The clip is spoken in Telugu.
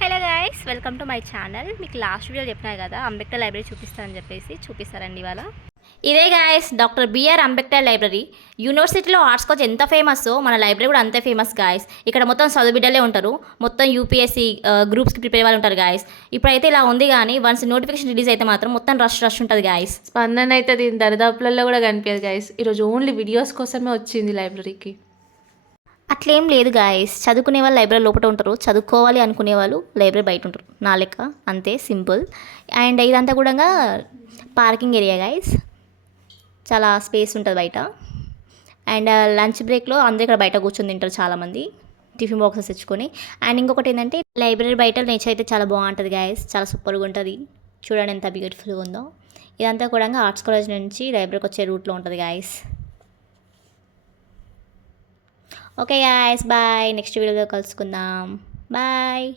Hello guys, welcome to my channel. మీకు లాస్ట్ వీడియో చెప్పినా కదా అంబేద్కర్ లైబ్రరీ చూపిస్తానని చెప్పేసి చూపిస్తారండి ఇవాళ. ఇదే guys doctor BR Ambedkar library. యూనివర్సిటీలో ఆర్ట్స్ కాలేజ్ ఎంత ఫేమస్, మన లైబ్రరీ కూడా అంతే ఫేమస్ గాయస్. ఇక్కడ మొత్తం చదువు బిడ్డలే ఉంటారు, మొత్తం యూపీఎస్సీ గ్రూప్స్కి ప్రిపేర్ వాళ్ళు ఉంటారు గాయస్. ఇప్పుడైతే ఇలా ఉంది, కానీ వన్స్ నోటిఫికేషన్ రిలీజ్ అయితే మాత్రం మొత్తం రష్ ఉంటుంది గాయస్. స్పందన అయితే దీని దరిదాపులలో కూడా కనిపించదు గాయస్. ఈరోజు ఓన్లీ వీడియోస్ కోసమే వచ్చింది లైబ్రరీకి. అట్లేం లేదు గాయస్, చదువుకునే వాళ్ళు లైబ్రరీ లోపల ఉంటారు, చదువుకోవాలి అనుకునే వాళ్ళు లైబ్రరీ బయట ఉంటారు, నా లెక్క అంతే, సింపుల్. అండ్ ఇదంతా కూడా పార్కింగ్ ఏరియా గాయస్, చాలా స్పేస్ ఉంటుంది బయట. అండ్ లంచ్ బ్రేక్లో అందరూ ఇక్కడ బయట కూర్చొని తింటారు చాలామంది, టిఫిన్ బాక్సెస్ తెచ్చుకొని. అండ్ ఇంకొకటి ఏంటంటే లైబ్రరీ బయట నేచర్ అయితే చాలా బాగుంటుంది గాయస్, చాలా సూపర్గా ఉంటుంది. చూడండి ఎంత బ్యూటిఫుల్గా ఉందో. ఇదంతా కూడా ఆర్ట్స్ కాలేజ్ నుంచి లైబ్రరీకి వచ్చే రూట్లో ఉంటుంది guys. Okay guys, bye. Next వీడియోలో కలుసుకుందాం. బాయ్.